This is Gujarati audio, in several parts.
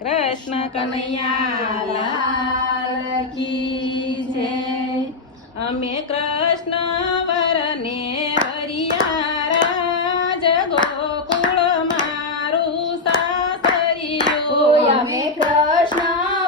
કૃષ્ણ કનૈયા લાલ કી જય. અમે કૃષ્ણ વરને વરિયા રાજ ગોકુળ મારું સાસરિયું. અમે કૃષ્ણ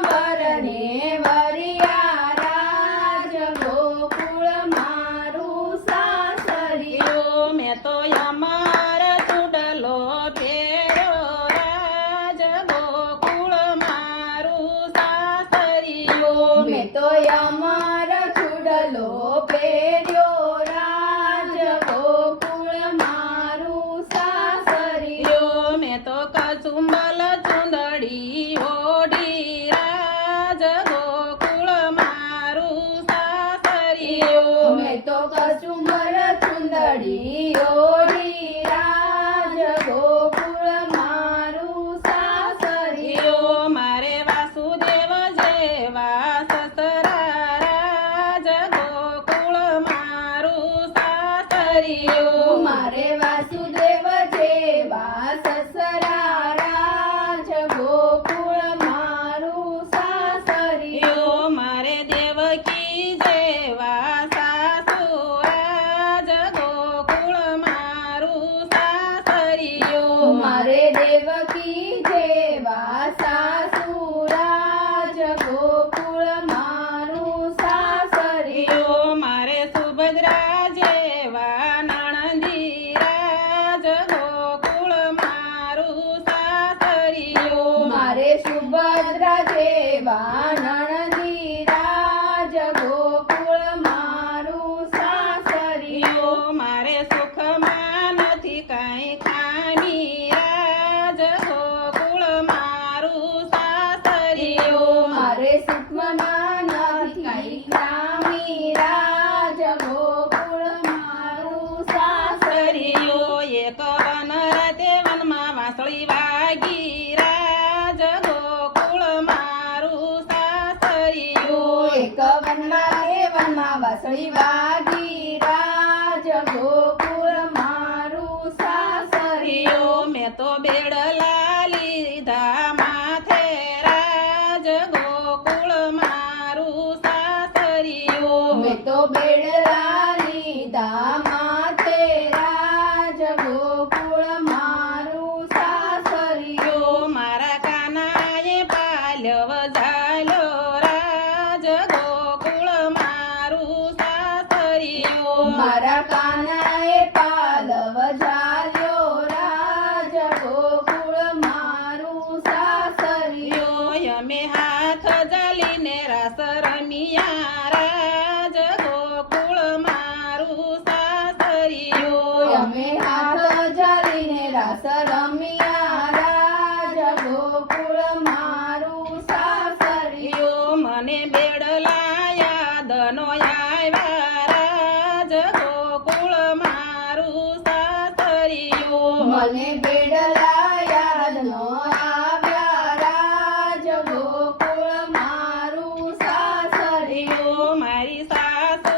વરને વરિયા રાજ ગોકુળ મારું સાસરિયું. મેં તો અમાર ચૂડલો પહેર્યો રાજ ગોકુળ મારું સાસરિયું. મેં તો અમાર ચૂડલો પહેર્યો રાજ ગોકુળ મારું સાસરિયું. મેં તો કચુંબલ ચુંદડી ઓઢી રાજ ગોકુળ મારું સાસરિયું. મેં તો કચુંબર ચુંદડી ઓઢી રાજ ગોકુળ મારું સાસરિયું. મારે વાસુદેવ જેવા સસરા રાજ ગોકુળ મારું સાસરિયું. મારે વાસુદેવ જેવા સસરા રાજ ગોકુળ મારું સાસરિયું. મારે દેવકી જેવા સાસુ રાજ ગોકુળ મારું સાસરિયું. મારે દેવકી જેવા સાસુ રાજ ગોકુળ મારું સાસરિયું. મારે સુભદ્રા જેવા નણંદી રાજ ગોકુળ મારું સાસરિયું. મારે સુભદ્રા જેવા નણંદી રાજ ગોકુળ મારું સાસરિયું. મારે સુખમાં નથી કાંઈ ખામી રાજ ગોકુળ મારું સાસરિયું. મારે સુખમાં નથી કાંઈ ખામી રાજ ગોકુળ મારું સાસરિયું. એક વન રાતે વનમાં વાંસળી વાગી રાજ ગોકુળ મારું સાસરિયું. એક વનમાં વાસળી વાગી રાજ ગોકુળ મારું સાસરિયું. મેં તો બેડલા લીધા માથે રાજ ગોકુળ મારું સાસરિયું. મેં તો બેડલા લીધા માથે રાજ ગોકુળ મારું સાસરિયું. મારા કાનાએ પાલવ ઝાલ્યો રાજ ગોકુળ મારું સાસરિયું. મારા કાનાએ પાલવ ઝાલ્યો રાજ ગોકુળ મારું સાસરિયું. અમે હાથ જાલીને રાસ રમિયા રાજ ગોકુળ મારું સાસરિયું. અમે હાથ જાલીને રાસ રમ્યા રાજ ગોકુળ મારું સાસરિયું. મને બેડલા યાદ નો આવ્યા રાજ ગોકુળ મારું સાસરિયું. મને બેડલા યાદ નો આવ્યા રાજ ગોકુળ મારું સાસરિયું. મારી સાસુ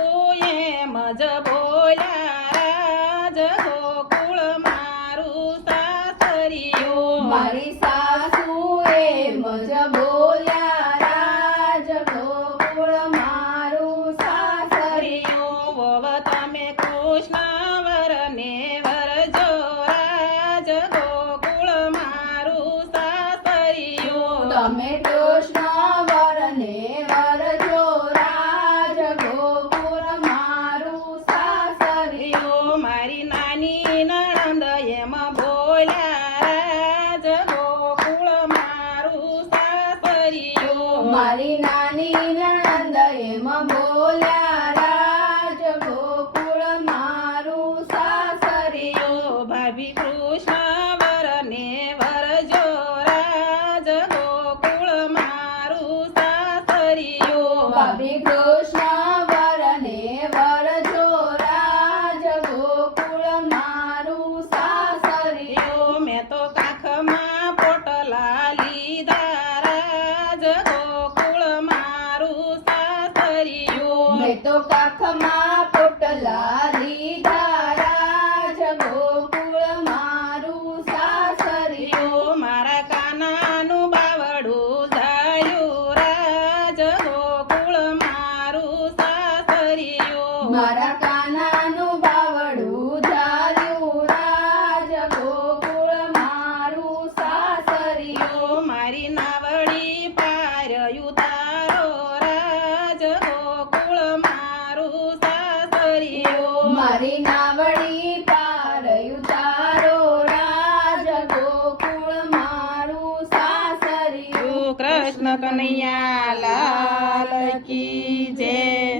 એમ જ બોલ્યા રાજ ગોકુળ મારું સાસરિયું. મારી સાસુ એમ જ બોલ્યા રાજ ગોકુળ મારું સાસરિયું. વવ તમે કૃષ્ણ વરને વરજો રાજ ગોકુળ મારું સાસરિયું. તમે કૃષ્ણ વરને વરજો રાજ ગોકુળ મારું સાસરિયું. મારી નાની નણંદ એમ બોલ્યા રાજ ગોકુળ મારું સાસરિયું. મારી નાની નણંદ એમ બોલ્યા રાજ ગોકુળ મારું સાસરિયું. ભાભી કૃષ્ણ વરને વરજો રાજ ગોકુળ મારું સાસરિયું. ભાભી કૃષ્ણ વરને વરજો રાજ ગોકુળ મારું સાસરિયું. મેં તો કાખમાં પોટલા લીધા રાજ ગોકુળ મારું સાસરિયું. મેં તો કાખમાં પોટલા લીધા રાજ ગોકુળ મારું સાસરિયું. મારા કાનાનું બાવડું કૃષ્ણ કનૈયા લાલ કી જય